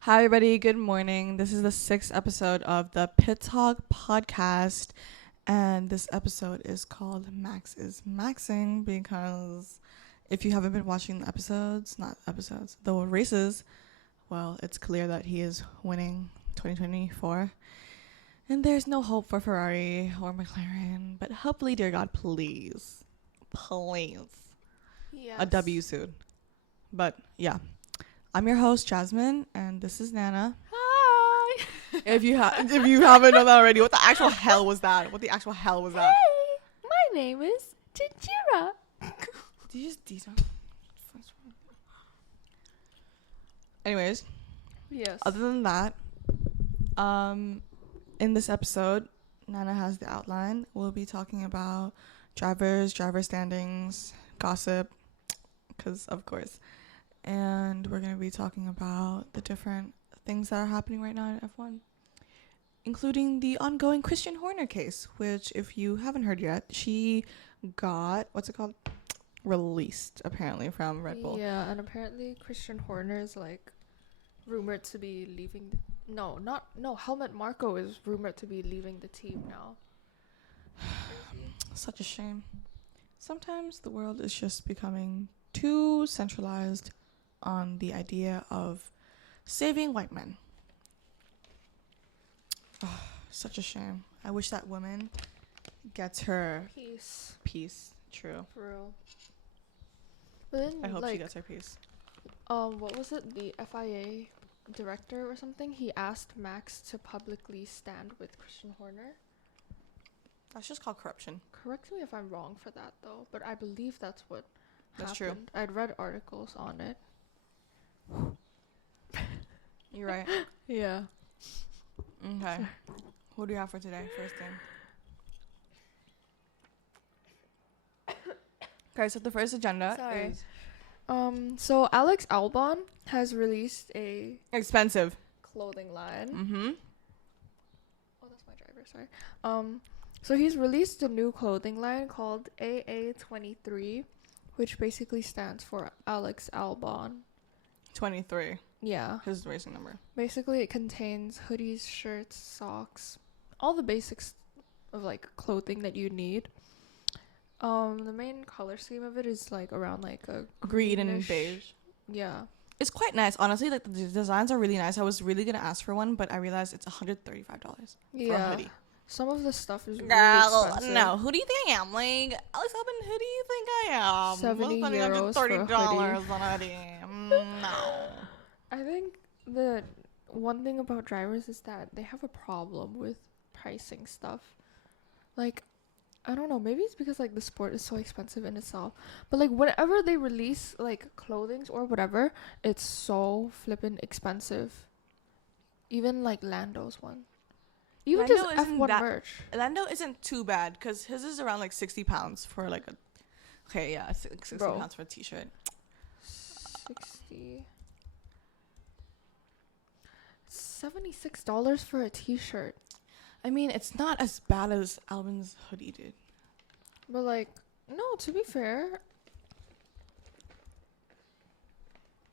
Hi, everybody. Good morning. This is the 6th episode of the Pit Talk podcast. And this episode is called Max is Maxing because if you haven't been watching the races, well, it's clear that he is winning 2024. And there's no hope for Ferrari or McLaren. But hopefully, dear God, please. Yes. A W soon. But yeah. I'm your host, Jasmine, and this is Nana. Hi. If you haven't known that already, what the actual hell was that? Hey, my name is Jinjira. Did you just detone? Anyways, Yes. other than that, in this episode, Nana has the outline. We'll be talking about driver standings, gossip, because of course. And we're going to be talking about the different things that are happening right now in F1, including the ongoing Christian Horner case, which, if you haven't heard yet, she got, released, apparently, from RedBull. Yeah, and apparently Christian Horner is, rumored to be leaving. Helmut Marko is rumored to be leaving the team now. Such a shame. Sometimes the world is just becoming too centralized on the idea of saving white men. Oh, such a shame. I wish that woman gets her peace. True. For real. But then, I hope she gets her peace. What was it? The FIA director or something? He asked Max to publicly stand with Christian Horner. That's just called corruption. Correct me if I'm wrong for that, though, but I believe that's what That's happened. true. I'd read articles on it. You're right. Yeah. Okay. What do you have for today? First thing. Okay, so the first agenda Sorry. is So Alex Albon has released a expensive clothing line. Mm-hmm. Oh, that's my driver. Sorry. So he's released a new clothing line called AA23, which basically stands for Alex Albon. 23. Yeah. His racing number. Basically, it contains hoodies, shirts, socks, all the basics of clothing that you need. The main color scheme of it is around a Green and greenish- beige. Yeah. It's quite nice. Honestly, the designs are really nice. I was really gonna ask for one, but I realized it's $135 for a hoodie. Some of the stuff is really Girl, expensive. no. Who do you think I am? Alex Albon, who do you think I am? 70 euros for a $130 on a hoodie. No. I think the one thing about drivers is that they have a problem with pricing stuff. I don't know, maybe it's because the sport is so expensive in itself. But whenever they release clothing or whatever, it's so flippin' expensive. Even Lando's one. Even Lando just isn't F1 that- merch. Lando isn't too bad because his is around 60 pounds for a. Okay, yeah, 60 Bro. pounds for a t-shirt. 60. $76 for a t-shirt. I mean, it's not as bad as Albon's hoodie, dude. But no, to be fair,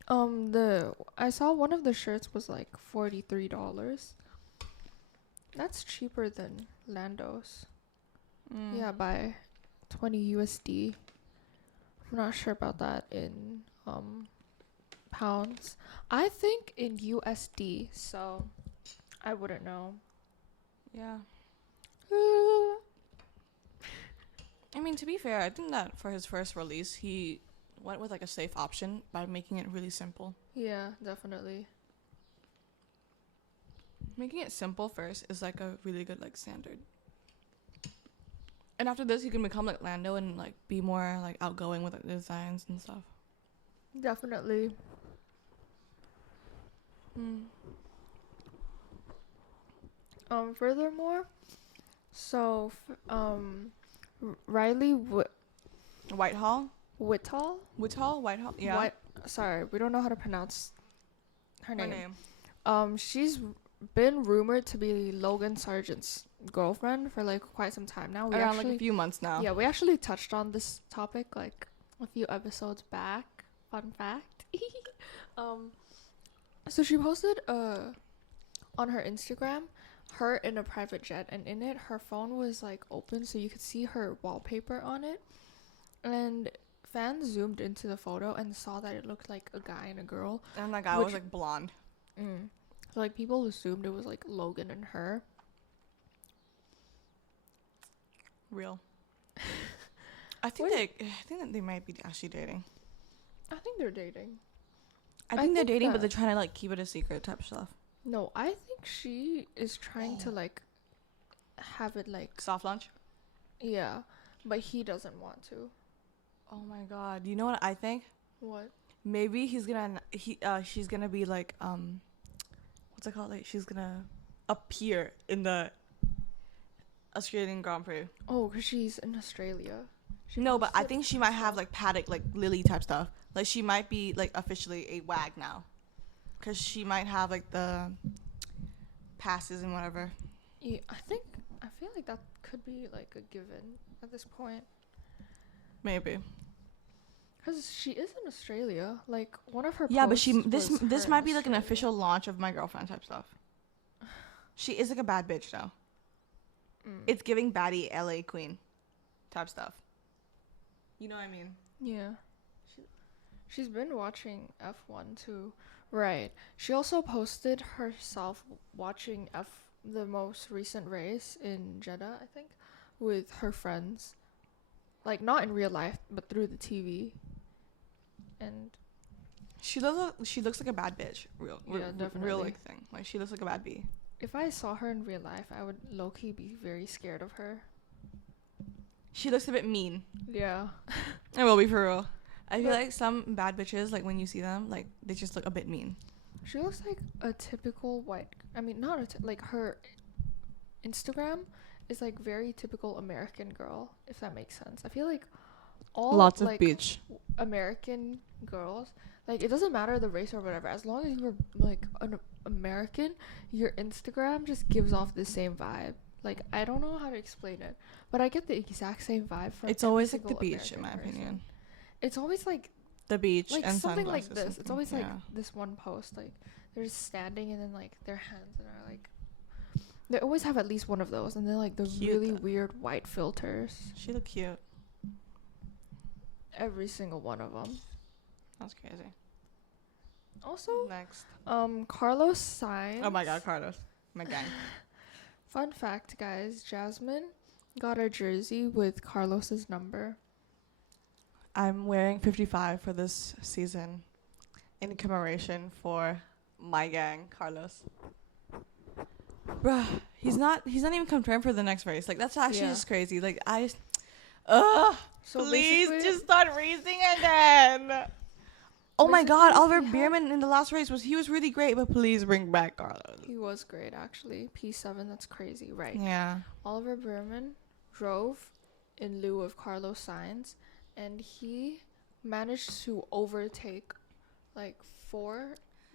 I saw one of the shirts was $43. That's cheaper than Lando's. Yeah, by 20 USD. I'm not sure about that in pounds. I think in USD, so I wouldn't know. Yeah. I mean, to be fair, I think that for his first release, he went with a safe option by making it really simple. Yeah, definitely. Making it simple first is a really good standard. And after this, you can become Lando and be more outgoing with designs and stuff. Definitely. Furthermore, so Riley Whitehall? Whitall? Whitehall? Yeah. Sorry, we don't know how to pronounce her name. She's been rumored to be Logan Sargent's girlfriend for quite some time now. We Around a few months now. Yeah, we actually touched on this topic a few episodes back. Fun fact. So she posted on her Instagram her in a private jet, and in it her phone was like open so you could see her wallpaper on it, and fans zoomed into the photo and saw that it looked like a guy and a girl, And that guy was like blonde. so like people assumed it was like Logan and her. Real. I think that they might be actually dating. I think they're dating. I think they're dating, but they're trying to like keep it a secret type stuff. No, I think she is trying to like have it like Soft launch. Yeah, but he doesn't want to. Oh my god! You know what I think? What? Maybe she's gonna be like what's it called? Like she's gonna appear in the Australian Grand Prix. Oh, because she's in Australia. No, but I think she might have like paddock, like Lily type stuff. Like she might be like officially a wag now, because she might have like the passes and whatever. Yeah, I feel like that could be like a given at this point. Maybe. Because she is in Australia. Like one of her. Yeah, but posts this her might in be like an Australia. official launch of My Girlfriend type stuff. She is like a bad bitch though. It's giving baddie LA queen type stuff. You know what I mean? Yeah. She's been watching F1 too. Right. She also posted herself watching the most recent race in Jeddah, I think, with her friends. Like not in real life, but through the TV. And she looks like a bad bitch. definitely. Real like thing. Like she looks like a bad bee. if I saw her in real life, I would low-key be very scared of her. She looks a bit mean. Yeah. I will be for real. I feel like some bad bitches, like when you see them, like they just look a bit mean. She looks like a typical white. I mean, not like her Instagram is like very typical American girl, if that makes sense. I feel like all Lots of like, beach. American girls, like it doesn't matter the race or whatever. As long as you're like an American, your Instagram just gives off the same vibe. Like I don't know how to explain it, but I get the exact same vibe from. It's always like the beach, in my opinion. It's always like the beach like and something like sunglasses. this. It's always like this one post, like they're just standing and then like their hands and are like. They always have at least one of those, and they're like the Cute, really though. weird white filters. She look cute. Every single one of them. That's crazy. Also, Next. Carlos Sainz. Oh my God, Carlos, my gang. Fun fact, guys. Jasmine got a jersey with Carlos's number. I'm wearing 55 for this season, in commemoration for my gang, Carlos. Bruh, he's not even confirmed for the next race. Like that's actually just crazy. Like So please just start racing again. Oh my God, Oliver Bierman in the last race was really great, but please bring back Carlos. He was great actually. P7, that's crazy, right? Yeah. Oliver Bierman drove in lieu of Carlos Sainz, and he managed to overtake like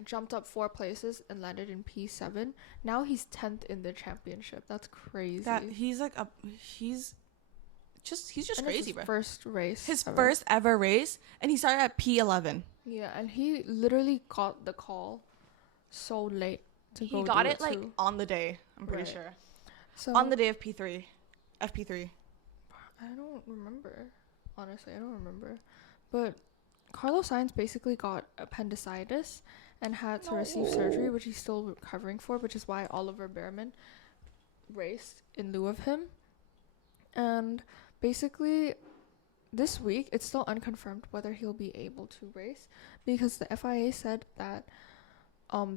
jumped up 4 places and landed in P7. Now he's 10th in the championship. That's crazy. That he's just and crazy, it's his bro. first race. His ever. first ever race, and he started at P11. Yeah, and he literally got the call so late to go. He got do it like too. on the day. I'm pretty Right. sure. So On the day of FP3. I don't remember. Honestly, I don't remember. But Carlos Sainz basically got appendicitis and had to receive surgery, which he's still recovering for, which is why Oliver Bierman raced in lieu of him. And basically, this week, it's still unconfirmed whether he'll be able to race, because the FIA said that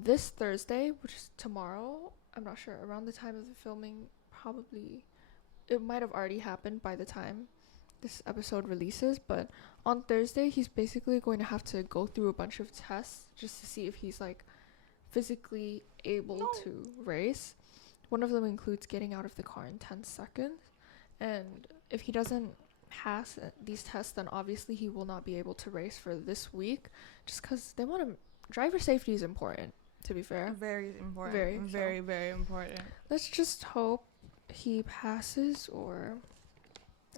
this Thursday, which is tomorrow, I'm not sure, around the time of the filming, probably, it might have already happened by the time this episode releases, but on Thursday he's basically going to have to go through a bunch of tests just to see if he's like physically able to race. One of them includes getting out of the car in 10 seconds, and if he doesn't pass these tests, then obviously he will not be able to race for this week, just because they want to. Driver safety is important, to be fair. Very important. Very important. Let's just hope he passes, or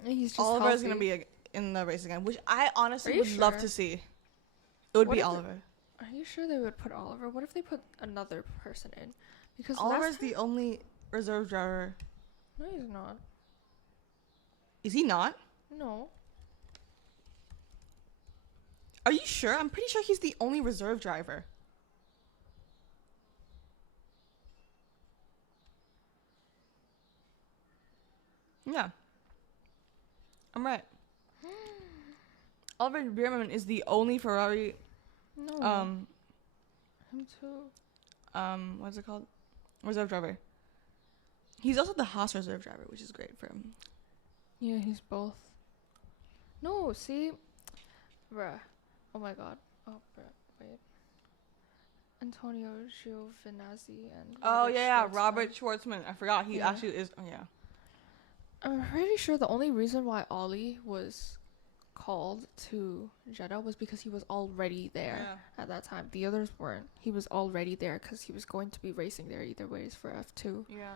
he's just Oliver is healthy. gonna be in the race again, which I honestly Are you would love sure? to see. It would What be if Oliver. Are you sure they would put Oliver? What if they put another person in? Because Oliver's the only reserve driver. No, he's not. Is he not? No. Are you sure? I'm pretty sure he's the only reserve driver. Yeah. I'm right. Oliver Bierman is the only Ferrari No. Him too. What's it called? Reserve driver. He's also the Haas reserve driver, which is great for him. Yeah, he's both. No, see? Bruh. Oh my god. Oh, bruh. Wait. Antonio Giovinazzi and Robert Schwartzman. I forgot he actually is. Oh yeah. I'm pretty sure the only reason why Ollie was called to Jeddah was because he was already there at that time. The others weren't. He was already there because he was going to be racing there either ways for F2. Yeah.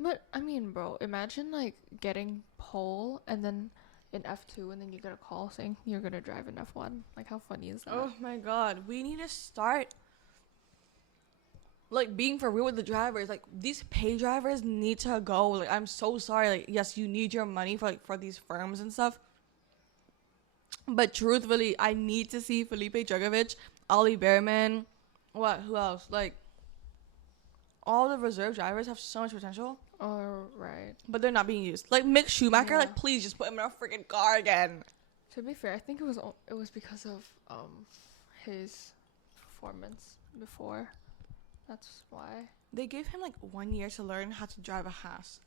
But I mean, bro, imagine like getting pole and then in F2 and then you get a call saying you're gonna drive in F1. Like, how funny is that? Oh my god, we need to start like being for real with the drivers. Like, these pay drivers need to go. Like, I'm so sorry. Like, yes, you need your money for these firms and stuff. But truthfully, I need to see Felipe Drugovich, Ollie Behrman, who else? Like, all the reserve drivers have so much potential. Oh, right. But they're not being used. Like, Mick Schumacher, like, please just put him in a freaking car again. To be fair, I think it was because of his performance before. That's why. They gave him like 1 year to learn how to drive a Haas.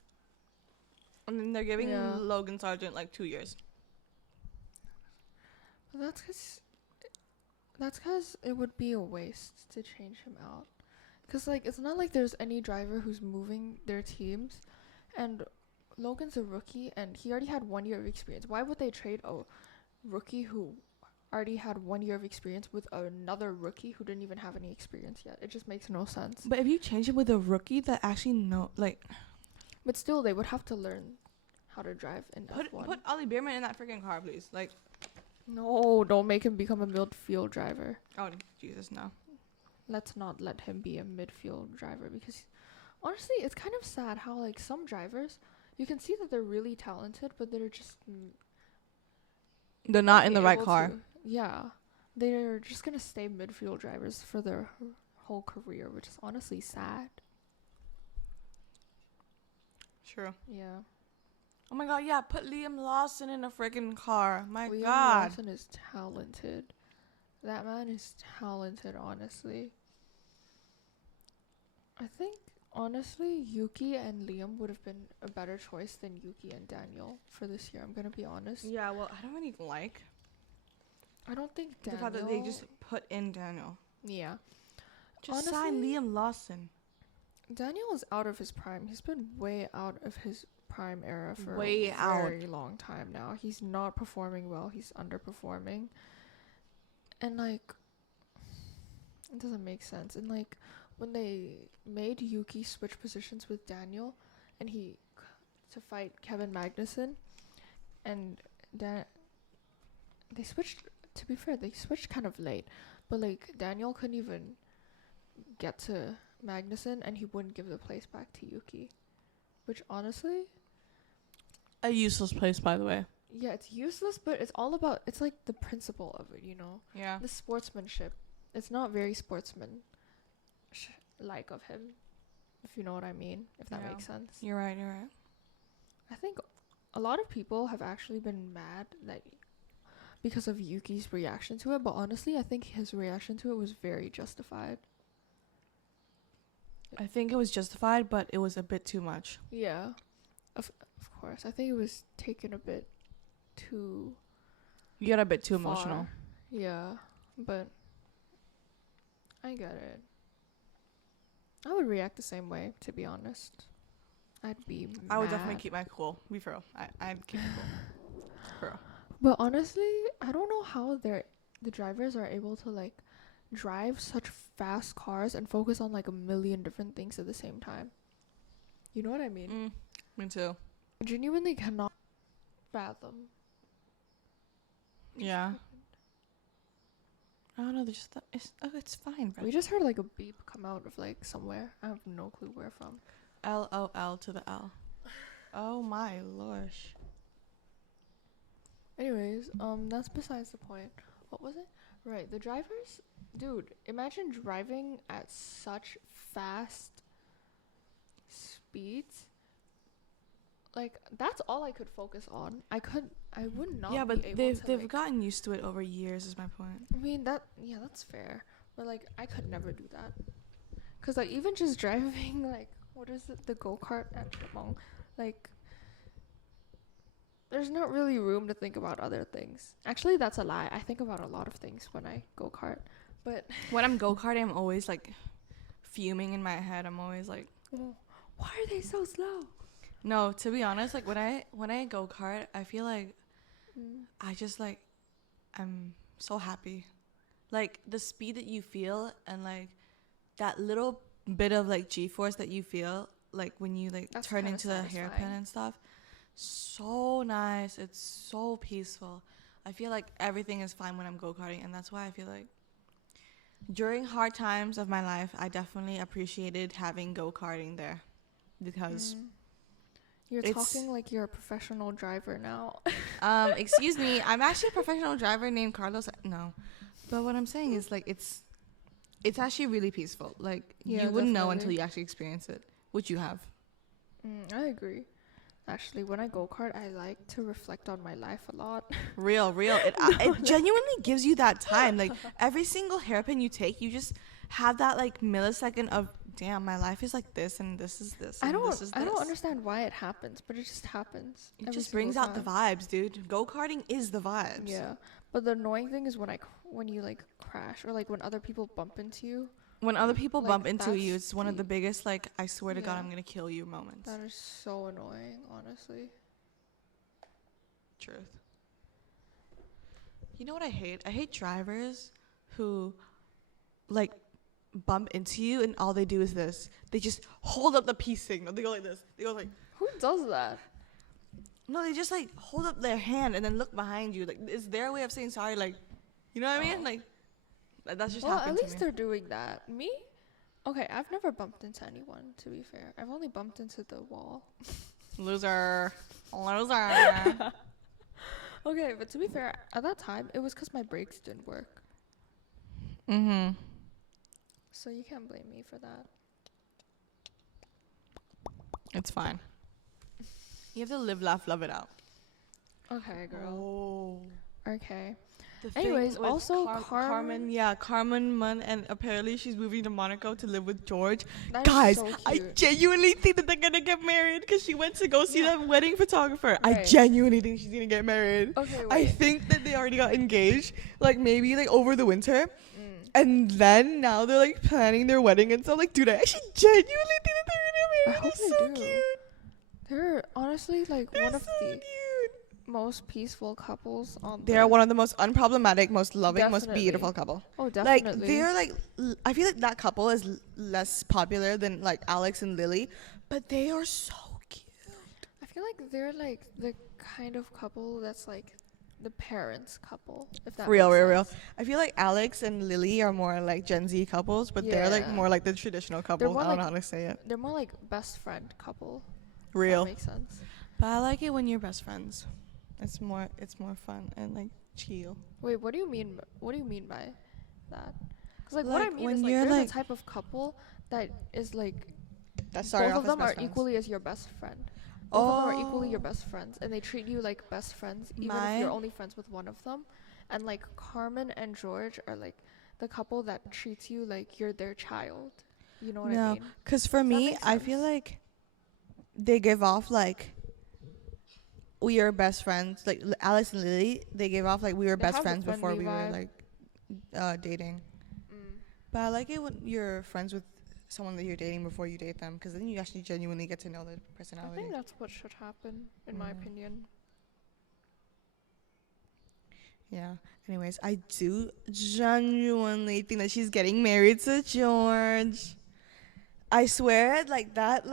And then they're giving Logan Sargent like 2 years. But that's because it would be a waste to change him out. Because, like, it's not like there's any driver who's moving their teams. And Logan's a rookie, and he already had 1 year of experience. Why would they trade a rookie who already had 1 year of experience with another rookie who didn't even have any experience yet? It just makes no sense. But if you change it with a rookie that actually But still, they would have to learn how to drive in F1. Put Ollie Behrman in that freaking car, please. Like, no, don't make him become a midfield driver. Oh, Jesus, no. Let's not let him be a midfield driver, because honestly, it's kind of sad how, like, some drivers, you can see that they're really talented, but they're just they're not in the right car. Yeah, they're just gonna stay midfield drivers for their whole career, which is honestly sad. True. Yeah. Oh my god, yeah, put Liam Lawson in a freaking car. Liam God. Lawson is talented. That man is talented, honestly. I think, honestly, Yuki and Liam would have been a better choice than Yuki and Daniel for this year. I'm gonna be honest. Yeah, well, I don't really like. I don't think Daniel. The fact that they just put in Daniel. Yeah. Just sign Liam Lawson. Daniel is out of his prime. He's been way out of his prime era for a very long time now. He's not performing well. He's underperforming. And, like, it doesn't make sense. And, like, when they made Yuki switch positions with Daniel and to fight Kevin Magnussen, and they switched, to be fair, they switched kind of late, but, like, Daniel couldn't even get to Magnussen and he wouldn't give the place back to Yuki, which honestly, a useless place, by the way. Yeah, it's useless, but it's all about, it's like the principle of it, you know? Yeah. The sportsmanship. It's not very sportsman-like of him, if you know what I mean, if that makes sense. You're right. I think a lot of people have actually been mad that because of Yuki's reaction to it, but honestly, I think his reaction to it was very justified. I think it was justified, but it was a bit too much. Yeah, of course. I think it was taken a bit too... You got a bit too emotional. Yeah, but I get it. I would react the same way, to be honest. I'd be mad. I would definitely keep my cool. Be for real. I'd keep it cool. For real. But honestly, I don't know how the drivers are able to, like, drive such fast cars and focus on, like, a million different things at the same time. You know what I mean? Me too. I genuinely cannot fathom. Yeah. I don't know. They're just it's fine, bro. We just heard like a beep come out of like somewhere. I have no clue where from. LOL to the L. Oh my losh. Anyways, that's besides the point. What was it? Right, the drivers, dude. Imagine driving at such fast speeds. Like that's all I could focus on. I would not. Yeah, but be able they've to, they've like, gotten used to it over years. Is my point. I mean that's fair. But like I could never do that. Cause like even just driving like what is it, the go-kart at Chemong, like there's not really room to think about other things. Actually, that's a lie. I think about a lot of things when I go-kart. But When I'm go-karting, I'm always like fuming in my head. I'm always like, oh, why are they so slow? no. To be honest, like when I go-kart, I feel like I just like I'm so happy. Like the speed that you feel and like that little bit of like G-force that you feel like when you like That's turn kinda into the hairpin satisfying. and stuff. So nice. It's so peaceful. I feel like everything is fine when I'm go-karting, and that's why I feel like during hard times of my life, I definitely appreciated having go-karting there because You're it's- talking like you're a professional driver now. excuse me, I'm actually a professional driver named Carlos. No. But what I'm saying is like it's actually really peaceful. Like Yeah, you wouldn't know definitely. until you actually experience it, which you have. I agree. Actually, when I go-kart, I like to reflect on my life a lot. Real. It genuinely gives you that time. Like every single hairpin you take, you just have that like millisecond of, damn, my life is like this and this is this. And this is I don't this." understand why it happens, but it just happens. It every just brings single out the time. vibes, dude. Go karting is the vibes. Yeah, but the annoying thing is when you like crash or like when other people bump into you. When other people Like, bump into you, that's it's one of the the- biggest like I swear to God Yeah. I'm gonna kill you moments. That is so annoying, honestly. Truth. You know what I hate? I hate drivers who like bump into you and all they do is this. They just hold up the peace signal. They go like this. They go like, Who does that? no, they just like hold up their hand and then look behind you. Like it's their way of saying sorry. Like, you know what I mean? Like that's just Well, happened at least to me. they're doing that. Me? Okay, I've never bumped into anyone, to be fair. I've only bumped into the wall. Loser. Okay, but to be fair, at that time, it was because my brakes didn't work. Mm-hmm. So you can't blame me for that. It's fine. You have to live, laugh, love it out. Okay, girl. Oh. Okay. The Anyways, thing with also Carmen, yeah, Carmen Munn, and apparently she's moving to Monaco to live with George. That is Guys, so I cute. genuinely think that they're gonna get married because she went to go see Yeah. that wedding photographer. I Right. genuinely think she's gonna get married. Okay, I wait. think that they already got engaged, like maybe like over the winter, Mm. and then now they're like planning their wedding and stuff. Like, dude, I actually genuinely think that they're gonna I get married. hope They're they so do. cute. They're honestly like They're one of so the cute. most peaceful couples on They are one of the most unproblematic, most loving, most Definitely. beautiful couple. Oh, Like definitely. they're like I feel like that couple is less popular than like Alex and Lily, but they are so cute. I feel like they're like the kind of couple that's like the parents couple, if that Real. makes sense. I feel like Alex and Lily are more like Gen Z couples, but they're like Yeah. more like the traditional couples. more I don't know like- how to say it. They're more like best friend couple. If Real. that makes sense. But I like it when you're best friends. It's more fun and like chill. Wait, what do you mean? What do you mean by that? Because like, what I Like, mean when is like you're, there's like- a type of couple that is like That started both off of as them best are friends. equally as your best friend. Both of them are equally your best friends, and they treat you like best friends, even if you're Mine- only friends with one of them. And like Carmen and George are like the couple that treats you like you're their child. You know what I No, mean? because for Does that me, make I feel sense? like they give off like we are best friends. Like Alex and Lily, they gave off like we were They best have the friends before we friendly were vibe. like dating. Mm. But I like it when you're friends with someone that you're dating before you date them, because then you actually genuinely get to know their I personality. think that's what should happen, in my Mm. opinion. Yeah. Anyways, I do genuinely think that she's getting married to George. I swear, like that,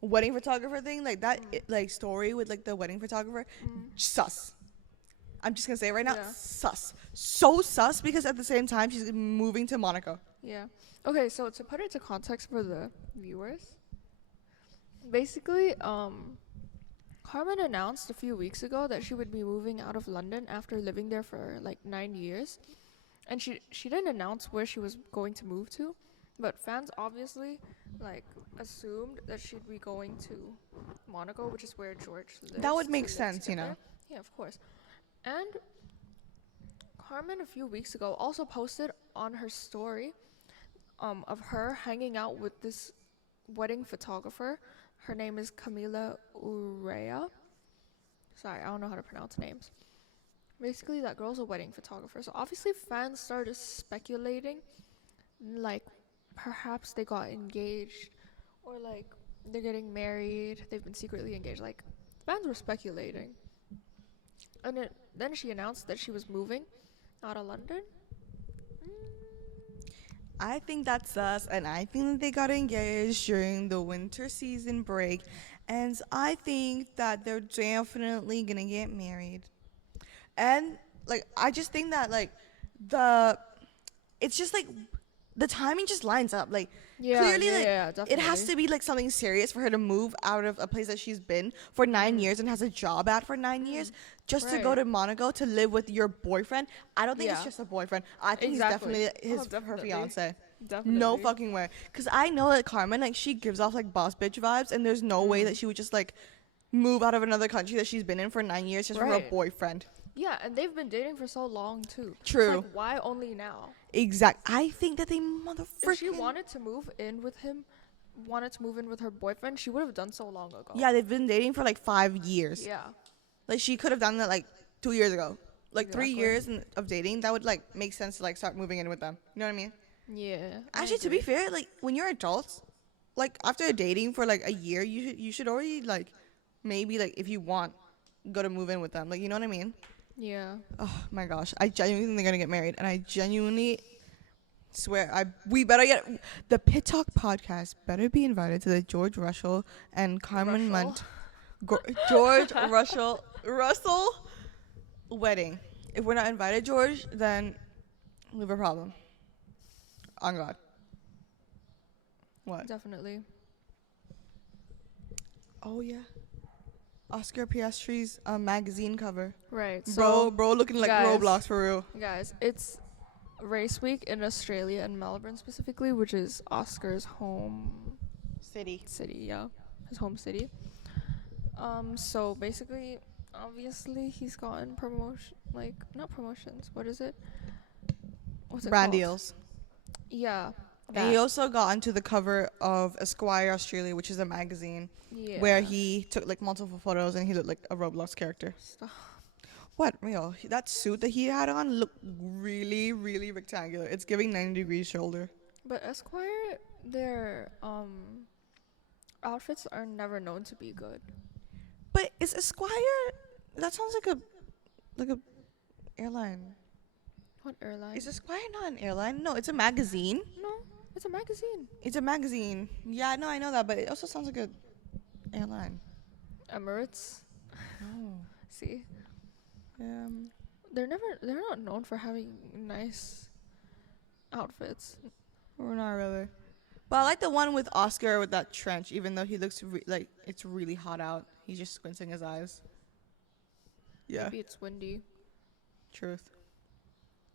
wedding photographer thing, like that, like story with like the wedding photographer, Mm. sus. I'm just gonna say it right now, Yeah. sus. So sus because at the same time she's moving to Monaco. Yeah. Okay, so to put it into context for the viewers, basically, Carmen announced a few weeks ago that she would be moving out of London after living there for like 9 years, and she didn't announce where she was going to move to, but fans obviously like assumed that she'd be going to Monaco, which is where George lives. That would to make live sense, you know. together. Yeah, of course. And Carmen a few weeks ago also posted on her story of her hanging out with this wedding photographer. Her name is Camila Urrea. Sorry, I don't know how to pronounce names. Basically, that girl's a wedding photographer. So obviously, fans started speculating, like perhaps they got engaged, or like they're getting married. They've been secretly engaged. Like fans were speculating, and then she announced that she was moving out of London. I think that's us, and I think that they got engaged during the winter season break, and I think that they're definitely gonna get married. And like, I just think that like the, it's just like the timing just lines up. Like clearly, like definitely. it has to be like something serious for her to move out of a place that she's been for 9 years and has a job at for 9 years just to go Right. to Monaco to live with your boyfriend. I don't think it's Yeah. just a boyfriend. I think Exactly. he's definitely her Definitely. fiance. Definitely. No fucking way. Because I know that Carmen, like, she gives off like boss bitch vibes, and there's no way that she would just like move out of another country that she's been in for 9 years just for a Right. boyfriend. Yeah, and they've been dating for so long too. True. It's like, why only now? Exact. I think that they If she motherfucking. wanted to move in with him, wanted to move in with her boyfriend, she would have done so long ago. Yeah, they've been dating for like 5 years. Yeah. Like she could have done that like 2 years ago. Like 3 Exactly. years of dating, that would like make sense to like start moving in with them. You know what I mean? Yeah. I Actually, to be agree. fair, like when you're adults, like after dating for like a year, you should already like maybe like if you want go to move in with them. Like you know what I mean? Yeah. Oh my gosh, I genuinely think they're gonna get married, and I genuinely swear we better get the Pit Talk podcast better be invited to the George Russell and Carmen Russell? Munt George Russell wedding. If we're not invited, George, then we have a problem. On God. What? Definitely. Oh yeah. Oscar Piastri's magazine cover. Right. So, Bro looking like guys. Roblox for real. guys, it's race week in Australia and Melbourne specifically, which is Oscar's home City. city. Yeah, his home city. So basically, obviously, he's gotten promotion, like not promotions. What is it? What's it Brand called? deals. Yeah. And he that. also got onto the cover of Esquire Australia, which is a magazine, Yeah. where he took like multiple photos and he looked like a Roblox character. Stop. What? Real? That suit that he had on looked really, really rectangular. It's giving 90 degrees shoulder. But Esquire, their outfits are never known to be good. But is Esquire? That sounds like a airline. What airline? Is Esquire not an airline? No, it's a magazine. No, it's a magazine. It's a magazine. Yeah, no, I know that, but it also sounds like a airline. Emirates. No. See, Um. they're not known for having nice outfits. We're not really. But I like the one with Oscar with that trench, even though he looks like it's really hot out. He's just squinting his eyes. Yeah, Maybe it's windy truth.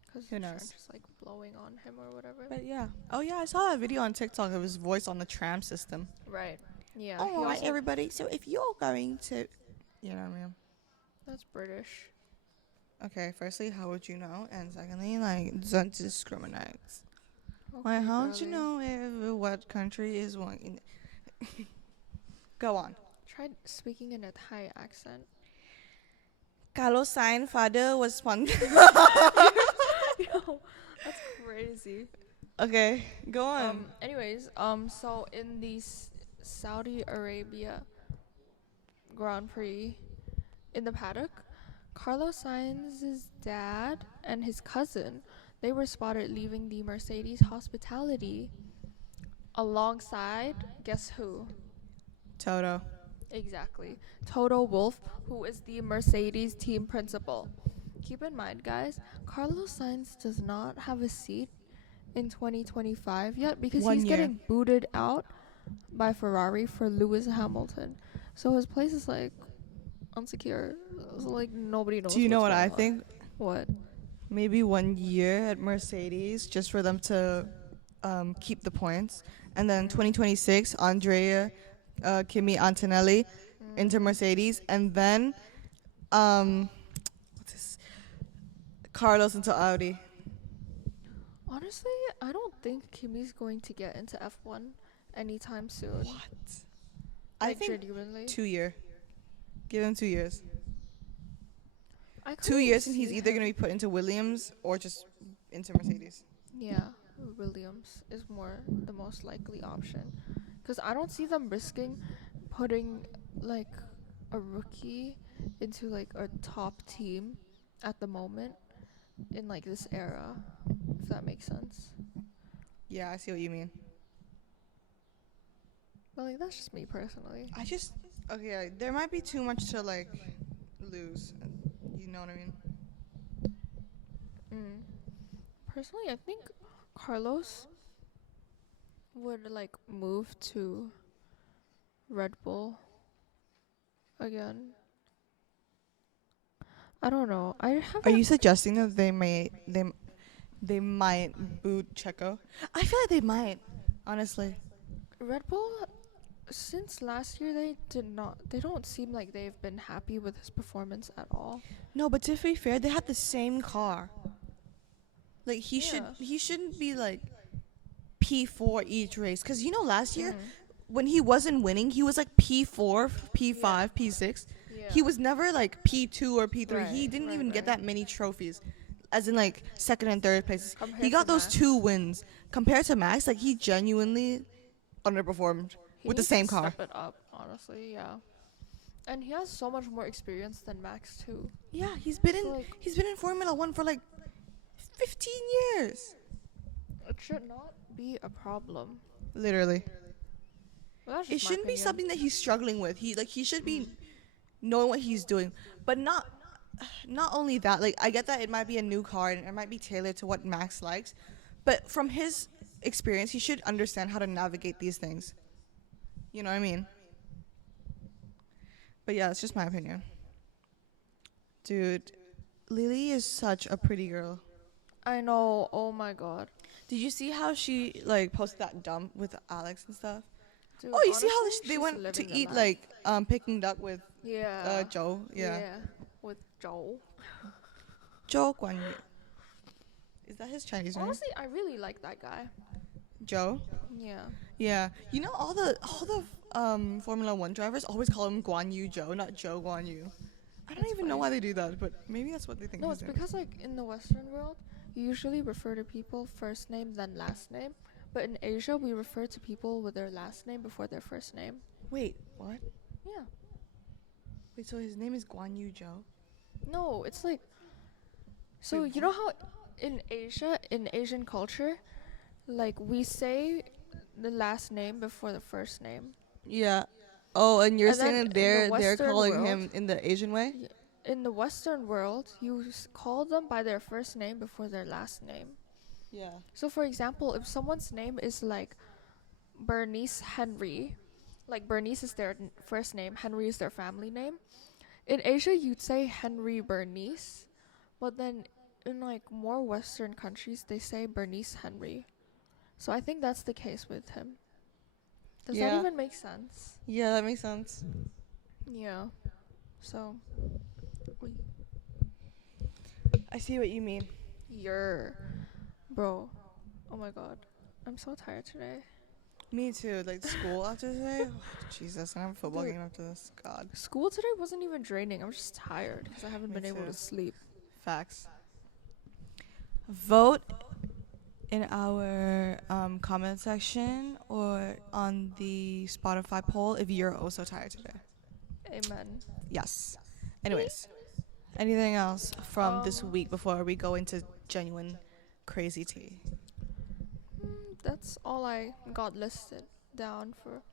because Who the knows? trench is like blowing on him or whatever. But yeah. Oh yeah, I saw that video on TikTok of his voice on the tram system. Right. Yeah. All he right, also- everybody. So if you're going to, you know what I mean. That's British. Okay, firstly, how would you know? And secondly, like, don't discriminate. Okay, Like, how would you girly. know if what country is one? Go on. Try speaking in a Thai accent. Carlos Sainz father was fun. Yo, that's crazy. Okay, go on. Anyways, so in the Saudi Arabia Grand Prix in the paddock, Carlos Sainz's dad and his cousin, they were spotted leaving the Mercedes hospitality alongside, guess who? Toto. Exactly. Toto Wolff, who is the Mercedes team principal. keep in mind, guys, Carlos Sainz does not have a seat in 2025 yet because One he's year. getting booted out by Ferrari for Lewis Hamilton. So his place is like unsecure. So like nobody knows. Do you know what's what I going on. think? What? Maybe 1 year at Mercedes just for them to keep the points. And then 2026, Andrea, Kimi Antonelli into Mercedes. And then, what's this? Carlos into Audi. Honestly, I don't think Kimi's going to get into F1 anytime soon. What? I Like, think genuinely. 2 year. Give him 2 years. I 2 couldn't years and he's see either him- going to be put into Williams or just into Mercedes. Yeah, Williams is the most likely option. Because I don't see them risking putting, like, a rookie into, like, a top team at the moment in, like, this era. If that makes sense. Yeah, I see what you mean. But, like, that's just me personally. Okay, there might be too much to, like, lose. You know what I mean? Personally, I think Carlos would, like, move to Red Bull again. I don't know. I Are haven't. you suggesting that they might boot Checo? I feel like they might, honestly. Red Bull, since last year, they don't seem like they've been happy with his performance at all. No, but to be fair, they had the same car. Like he Yeah. shouldn't be like P4 each race, cuz you know last year Mhm. when he wasn't winning, he was like P4, P5, P6. Yeah. He was never like P2 or P3. He Right, didn't right, even get right. that many trophies. As in like second and third places. Compared He got to those Max. 2 wins. Compared to Max, like he genuinely underperformed He with the needs same to car. Step it up, honestly, yeah. And he has so much more experience than Max too. Yeah, So, like, he's been in Formula 1 for like 15 years. it should not be a problem. Literally. Well, that's It just my shouldn't be opinion. something that he's struggling with. He should be knowing what he's doing. But not only that, like I get that it might be a new car and it might be tailored to what Max likes, but from his experience, he should understand how to navigate these things. You know what I mean? But yeah, it's just my opinion. Dude, Lily is such a pretty girl. I know. Oh my god. Did you see how she like posted that dump with Alex and stuff? Dude, Oh, you see how honestly, they she's went to living the eat life. like Peking duck with Yeah. Joe? Yeah. With Joel. Joe Guan Yu. Is that his Chinese name? Honestly, I really like that guy. Joe? Yeah. Yeah. You know all the Formula 1 drivers always call him Guan Yu Joe, not Joe Guan Yu. I don't That's even know funny. why they do that, but maybe that's what they think. No, his it's name is. because like in the Western world, you usually refer to people first name then last name. But in Asia, we refer to people with their last name before their first name. Wait, what? Yeah. Wait, so his name is Guan Yu Joe? No, it's like. So Wait, you know how in Asia, in Asian culture, like we say the last name before the first name. Yeah. Oh, and you're And then saying that in the they're Western calling world- him in the Asian way? Y- In the Western world, you call them by their first name before their last name. Yeah. So, for example, if someone's name is like Bernice Henry, like Bernice is their first name, Henry is their family name. In Asia, you'd say Henry Bernice, but then in like more Western countries, they say Bernice Henry. So I think that's the case with him. Does that Yeah. even make sense? Yeah, that makes sense. Yeah. So, I see what you mean. bro. Oh my god, I'm so tired today. Me too. Like school after today. Oh, Jesus, and I have a football Dude. game after this. God. School today wasn't even draining. I'm just tired because I haven't Me been able too. to sleep. Facts. Vote in our comment section or on the Spotify poll if you're also tired today. Amen. Yes. Anyways, anything else from this week before we go into genuine crazy tea? That's all I got listed down for.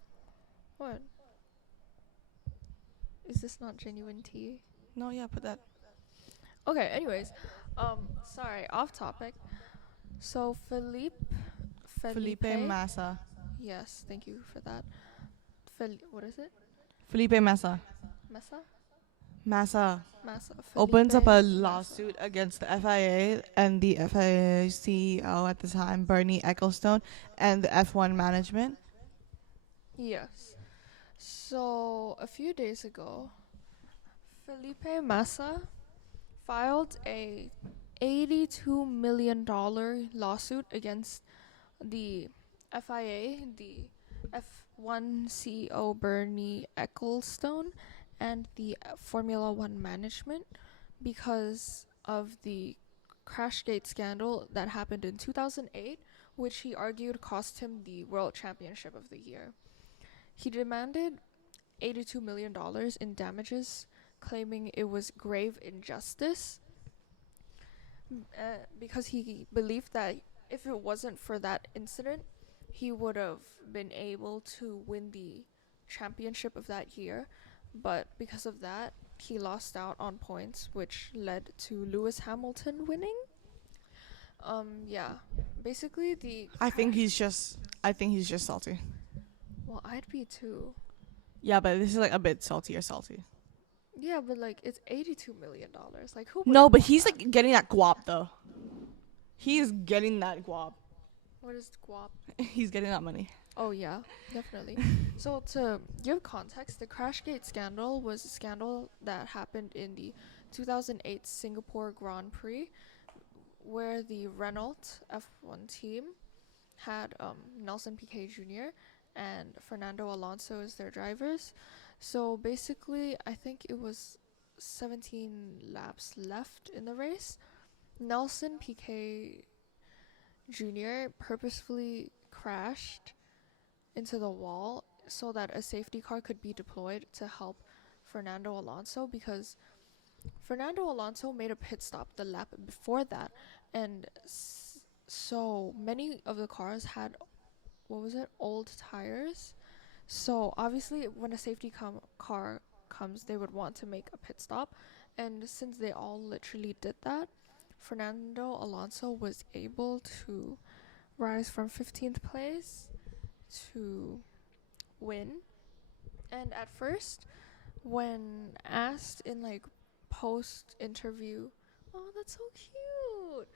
What? Is this not genuine tea? No, yeah, put that. Okay, anyways. Sorry, off topic. So Felipe. Felipe Massa. Yes, thank you for that. What is it? Felipe Massa. Massa? Massa Massa. opens up Felipe a Massa. lawsuit against the FIA and the FIA CEO at the time, Bernie Ecclestone, and the F1 management. Yes. So, a few days ago, Felipe Massa filed a $82 million lawsuit against the FIA, the F1 CEO Bernie Ecclestone, and the Formula One management because of the Crashgate scandal that happened in 2008, which he argued cost him the World Championship of the year. He demanded $82 million in damages, claiming it was grave injustice because he believed that if it wasn't for that incident, he would have been able to win the championship of that year. But because of that, he lost out on points, which led to Lewis Hamilton winning. Yeah. Basically, I think he's just salty. well, I'd be too. Yeah, but this is like a bit salty. Yeah, but like it's $82 million. Like who? No, wouldn't but want he's that? like getting that guap though. He's getting that guap. What is guap? He's getting that money. Oh yeah, definitely. So to give context, the Crashgate scandal was a scandal that happened in the 2008 Singapore Grand Prix, where the Renault F1 team had Nelson Piquet Jr. and Fernando Alonso as their drivers. So basically, I think it was 17 laps left in the race. Nelson Piquet Jr. purposefully crashed into the wall so that a safety car could be deployed to help Fernando Alonso, because Fernando Alonso made a pit stop the lap before that, and so many of the cars had, what was it, old tires. So obviously when a safety car comes, they would want to make a pit stop, and since they all literally did that, Fernando Alonso was able to rise from 15th place to win. And at first, when asked in like post interview, oh, that's so cute.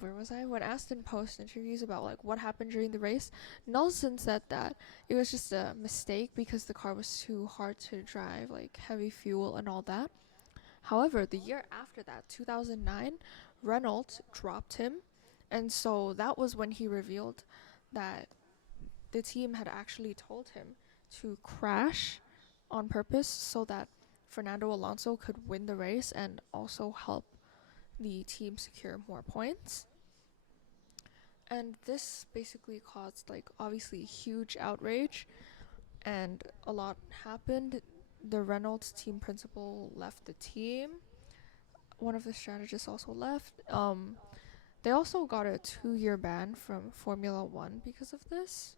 Where was I? When asked in post interviews about like what happened during the race, Nelson said that it was just a mistake because the car was too hard to drive, like heavy fuel and all that. However, the year after that, 2009, Renault dropped him, and so that was when he revealed that the team had actually told him to crash on purpose so that Fernando Alonso could win the race and also help the team secure more points. And this basically caused like obviously huge outrage, and a lot happened. The Renault team principal left the team. One of the strategists also left. They also got a 2-year ban from Formula One because of this.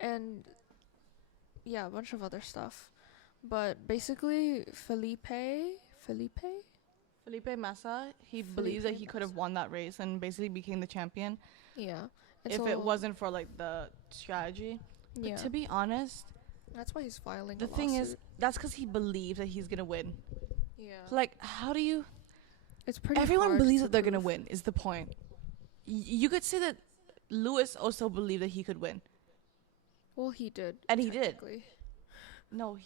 And yeah, a bunch of other stuff. But basically, Felipe Felipe Massa, he believes that he could have won that race and basically became the champion yeah. And if so, it wasn't for like the strategy. But yeah, to be honest, that's why he's filing the a thing is lawsuit. that's because he believes that he's gonna win. Yeah. Like, how do you? It's pretty Everyone hard believes to that they're gonna prove. win. Is the point? You could say that Lewis also believed that he could win, Well, he did. and he did. technically. No,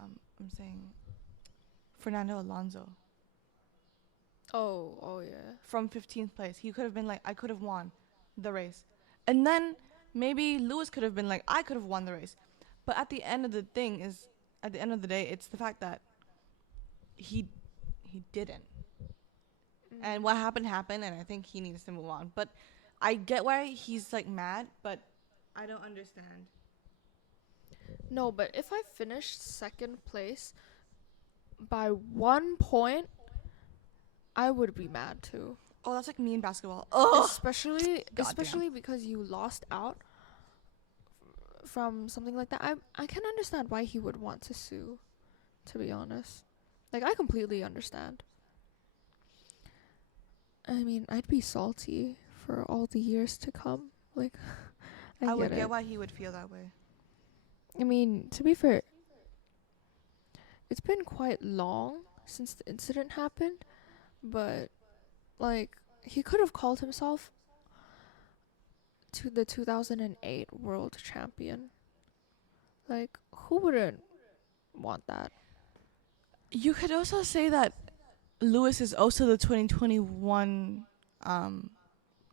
I'm saying Fernando Alonso Oh yeah. from 15th place. He could have been like, I could have won the race, and then maybe Lewis could have been like, I could have won the race. But at the end of the day, it's the fact that he didn't. And what happened, and I think he needs to move on. But I get why he's like mad, but I don't understand. No, but if I finished second place by 1 point, I would be mad too. Oh, that's like me in basketball. Oh, Especially because you lost out from something like that. I can understand why he would want to sue, to be honest. Like, I completely understand. I mean, I'd be salty for all the years to come. Like, I would get get it. why he would feel that way. I mean, to be fair, it's been quite long since the incident happened, but like he could have called himself to the 2008 world champion. Like, who wouldn't want that? You could also say that Lewis is also the 2021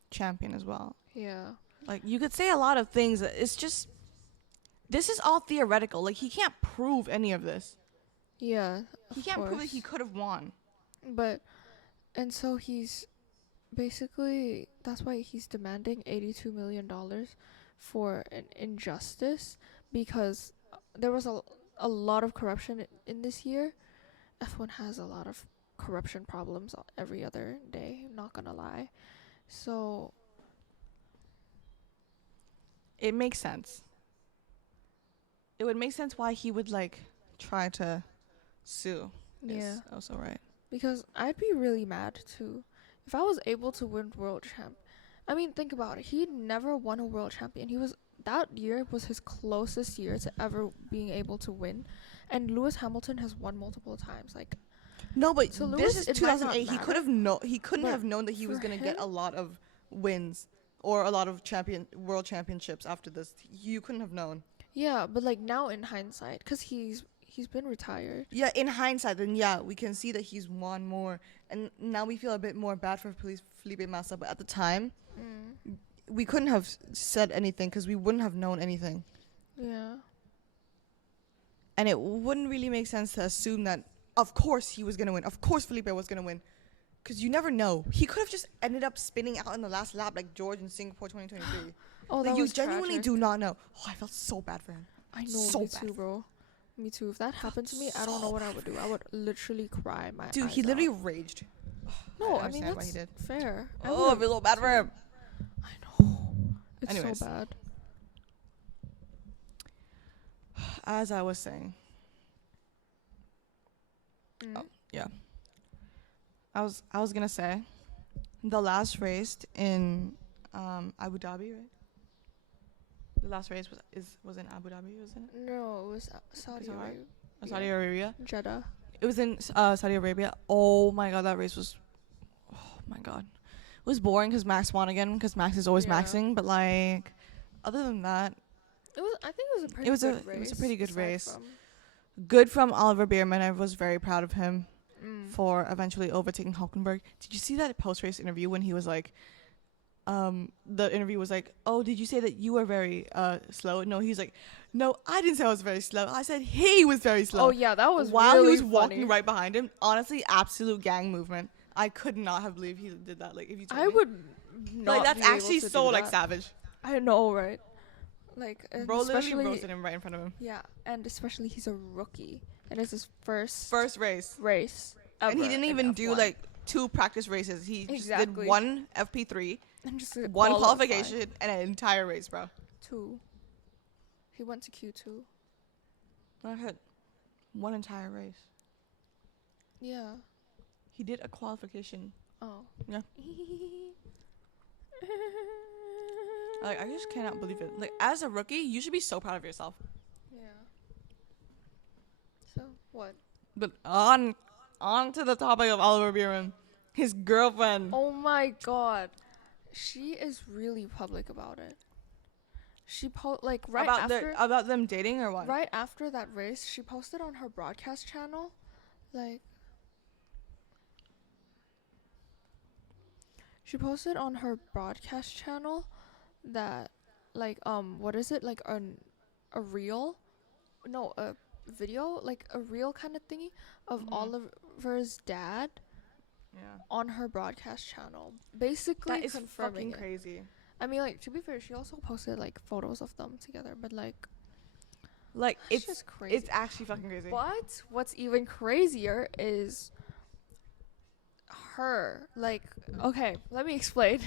champion as well. Yeah. Like, you could say a lot of things. It's just, this is all theoretical. Like, he can't prove any of this. Yeah. He can't prove that he could have won. But, and so he's basically, that's why he's demanding $82 million for an injustice, because there was a lot of corruption in this year. F1 has a lot of corruption problems every other day, not gonna lie. So it makes sense. It would make sense why he would, like, try to sue. yeah, Is also right. because I'd be really mad too if I was able to win world champ. I mean, think about it. He never won a world champion. That year was his closest year to ever being able to win, and Lewis Hamilton has won multiple times. Like, No, but so this Lewis, is it might 2008. not He could matter, have he couldn't but have known that he was for going to get him- a lot of wins or a lot of world championships after this. You couldn't have known. Yeah, but like now in hindsight, because he's been retired. Yeah, in hindsight, then yeah, we can see that he's won more, and now we feel a bit more bad for Felipe Massa. But at the time, we couldn't have said anything because we wouldn't have known anything, Yeah. and it wouldn't really make sense to assume that. Of course he was gonna win. Of course Felipe was gonna win, because you never know. He could have just ended up spinning out in the last lap like George in Singapore 2023. Oh, Like, that you was genuinely tragic. do not know. Oh, I felt so bad for him. I know, so me bad too, for bro. Me too. If that happened to me, I don't know what I would do. I would literally cry my Dude, eyes he literally out. raged. No, I I mean understand why that's he did. fair. I Oh, I would've- feel so bad for him. I know. It's Anyways. so bad. As I was saying, Mm. yeah, I was gonna say, the last race in Abu Dhabi, right? The last race was in Abu Dhabi, wasn't it? No, it was Saudi Saudi? Arabia. Saudi Arabia. Jeddah. It was in Saudi Arabia. Oh my god, that race was. Oh my god, it was boring because Max won again. Because Max is always Yeah. maxing, but like, other than that, It was. I think it was a pretty. was good a- race. it was a pretty good aside race. from- good from Oliver Bierman. I was very proud of him Mm. for eventually overtaking Hulkenberg. Did you see that post-race interview when he was like, the interview was like, oh, did you say that you were very slow? No, he's like, no, I didn't say I was very slow. I said he was very slow. Oh yeah, that was While really he was funny. walking right behind him. Honestly, absolute gang movement. I could not have believed he did that. Like, if you told I me. would not Like, that's be able actually to so do like that. savage. I know, right? Like, and Bro literally especially roasted him right in front of him. yeah, and especially he's a rookie, and it's his first Race. race And he ever didn't in even do F1. like 2 practice races. He just did Exactly. 1 FP3, and just 1 qualify. qualification, and an entire race, bro. 2. He went to Q2. I had 1 entire race. Yeah. He did a qualification. Oh. Yeah. Like, I just cannot believe it. Like, as a rookie, you should be so proud of yourself. Yeah. So what? But on to the topic of Oliver Bierman, his girlfriend. Oh my god, she is really public about it. She about them dating or what? right after that race, she posted on her broadcast channel, like. She posted on her broadcast channel that, like, what is it? Like, a reel? No, a video? Like, a reel kind of thingy of Mhm. Oliver's dad Yeah. on her broadcast channel. Basically That is confirming fucking it. crazy. I mean, like, to be fair, she also posted, like, photos of them together, but, like, Like, it's just crazy. it's actually fucking crazy. But what's even crazier is her. Like, okay, let me explain.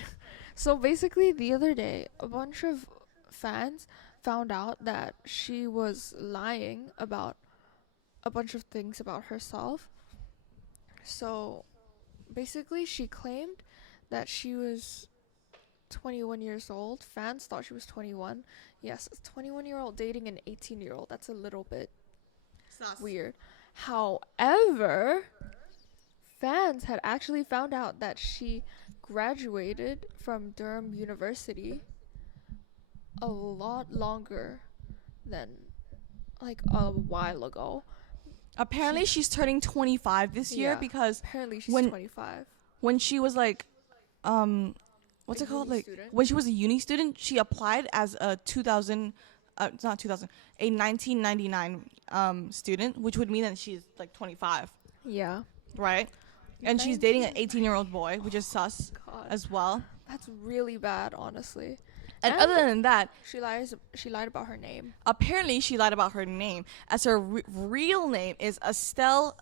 So basically, the other day, a bunch of fans found out that she was lying about a bunch of things about herself. So basically, she claimed that she was 21 years old. Fans thought she was 21. Yes, a 21-year-old dating an 18-year-old. That's a little bit weird. However, fans had actually found out that she graduated from Durham University a lot longer than like a while ago. Apparently, she's turning 25 this year because apparently she's when 25. when she was like, what's A it called? uni Like student? when she was a uni student, she applied as a 2000, it's not 2000, a 1999 student, which would mean that she's like 25, Yeah. right? And she's dating an 18-year-old boy, which is sus God, as well. that's really bad, honestly. And And other than that, She lied about her name. apparently she lied about her name, as her real name is Estelle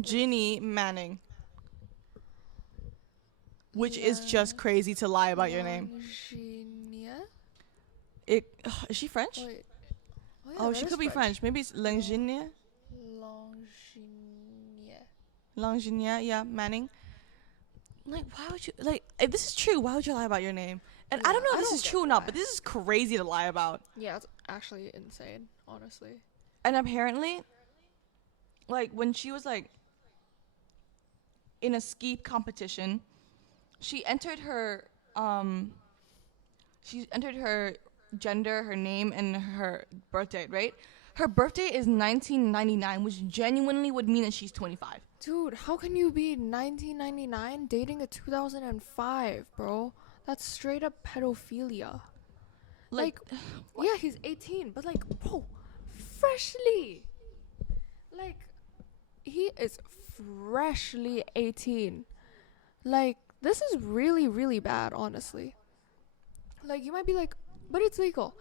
Ginny Manning, which is just crazy to lie about your name. Langenia? Is she French? Wait. Yeah, Oh, that she is could be French. Maybe it's Langenia. Langenia. Langenia, yeah, Manning. Like, why would you, like, if this is true, why would you lie about your name? And I Yeah, don't know if I this don't is get true or not, why. but this is crazy to lie about. Yeah, it's actually insane, honestly. And apparently, like, when she was, like, in a ski competition, she entered her, gender, her name, and her birth date, right? Her birthday is 1999, which genuinely would mean that she's 25. Dude, how can you be 1999 dating a 2005, bro? That's straight up pedophilia. Like, yeah, he's 18, but like, bro, freshly. Like, he is freshly 18. Like, this is really, really bad, honestly. Like, you might be like, but it's legal.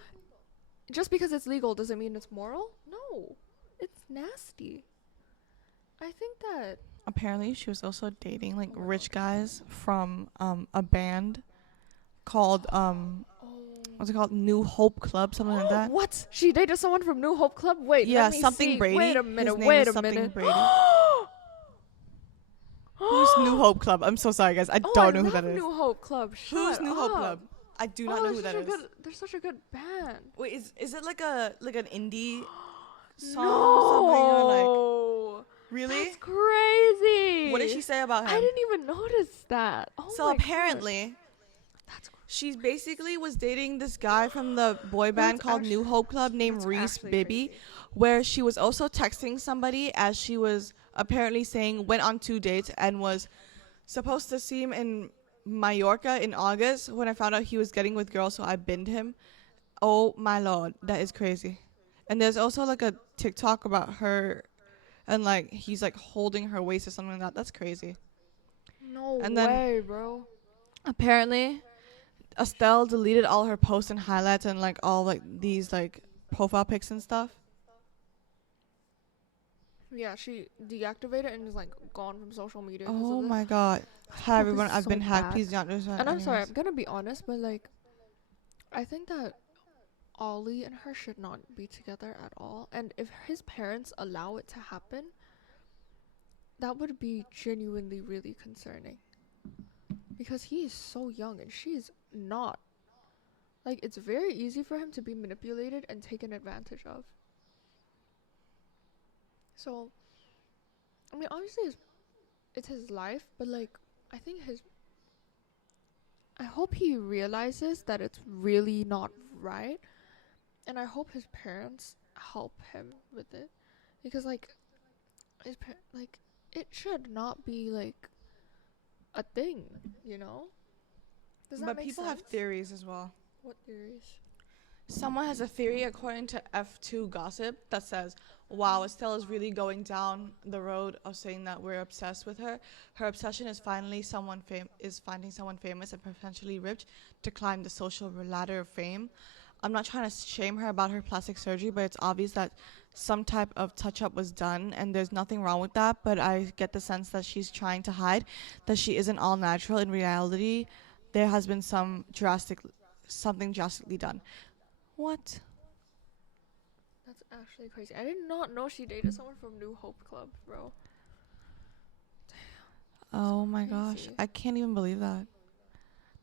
Just because it's legal doesn't mean it's moral? No. It's nasty. I think that apparently, she was also dating, like, rich guys from a band called, what's it called? New Hope Club, something like that. What? She dated someone from New Hope Club? Wait, Yeah, let me something see. Brady. Wait a His minute. name Wait is a something minute. Brady. Who's New Hope Club? I'm so sorry, guys. I don't know who that is. New Hope Club. Shut Who's New Hope up. Club? I do not know who that is. They're such a good band. Wait, is it like an indie song No. or something, or like really? That's crazy. What did she say about him? I didn't even notice that. Oh So my apparently, That's she basically was dating this guy from the boy band That's called actu- New Hope Club named that's Reese actually Bibby, crazy. where she was also texting somebody as she was apparently saying went on 2 dates and was supposed to see him in Mallorca in August. When I found out he was getting with girls, so I binned him. Oh my lord, that is crazy. And there's also like a TikTok about her, and like he's like holding her waist or something like that. That's crazy. No And then- way, bro. Apparently, Estelle deleted all her posts and highlights and like all like these like profile pics and stuff. Yeah, she deactivated and is like gone from social media. 'cause Oh of this. my god. Hi This everyone, is I've so been hacked. bad. Please do not do that. And I'm sorry, anyways. I'm gonna be honest, but like, I think that Ollie and her should not be together at all. And if his parents allow it to happen, that would be genuinely really concerning. Because he is so young and she's not. Like, it's very easy for him to be manipulated and taken advantage of. So, I mean, obviously it's his life, but like, I think I hope he realizes that it's really not right, and I hope his parents help him with it, because like, like, it should not be like a thing, you know? Does that But make people sense? have theories as well. What theories? Someone has a theory according to F2 gossip that says, wow, Estelle is really going down the road of saying that we're obsessed with her. Her obsession is finding someone famous and potentially rich to climb the social ladder of fame. I'm not trying to shame her about her plastic surgery, but it's obvious that some type of touch-up was done, and there's nothing wrong with that, but I get the sense that she's trying to hide that she isn't all natural. In reality, there has been something drastically done. What? That's actually crazy. I did not know she dated someone from New Hope Club, bro. Oh my gosh, Crazy. I can't even believe that.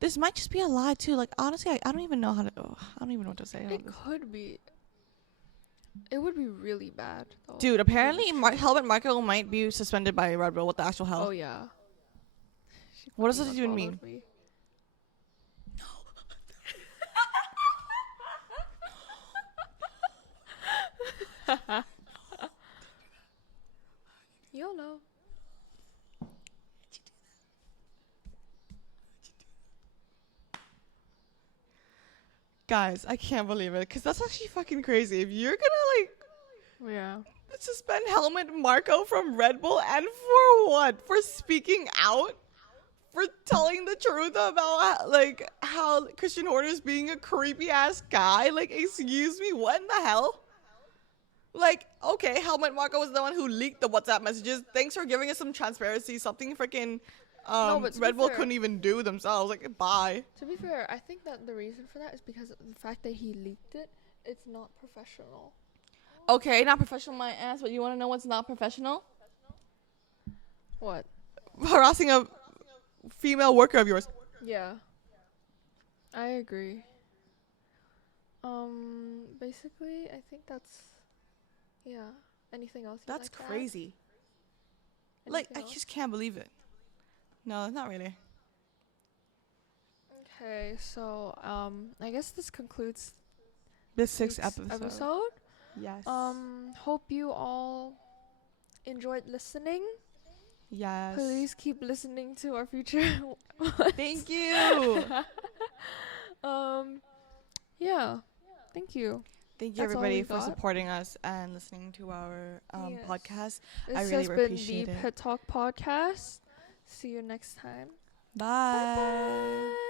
This might just be a lie too. Like honestly, I don't even know how to. Oh, I don't even know what to say. It could be. It would be really bad, though. Dude, if it was apparently true. Helmut Marko might be suspended by Red Bull. What the actual hell? Oh yeah. She What does fucking this even mean? unfollowed me. YOLO. Guys, I can't believe it because that's actually fucking crazy. If you're gonna Yeah. suspend Helmut Marko from Red Bull, and for what? For speaking out? For telling the truth about how Christian Horner's being a creepy ass guy? Like, excuse me, what in the hell? Like, okay, Helmut Marko was the one who leaked the WhatsApp messages. Thanks for giving us some transparency. Something freaking But to be Red Bull fair- couldn't even do themselves. Like, bye. To be fair, I think that the reason for that is because of the fact that he leaked it. It's not professional. Okay, not professional, my ass. But you want to know what's not professional? What? Harassing a female worker of yours. Yeah. I agree. Basically, I think that's. Yeah. Anything else? You'd That's like to add? crazy. Like, I Anything else? just can't believe it. No, not really. Okay, so I guess this concludes This sixth week's episode. Yes. Hope you all enjoyed listening. Yes. Please keep listening to our future. Thank you. Yeah. Thank you. Thank you, That's all everybody, we for got. supporting us and listening to our Yes. podcast. This I really has been appreciate the it. Pet Talk podcast. See you next time. Bye. Bye.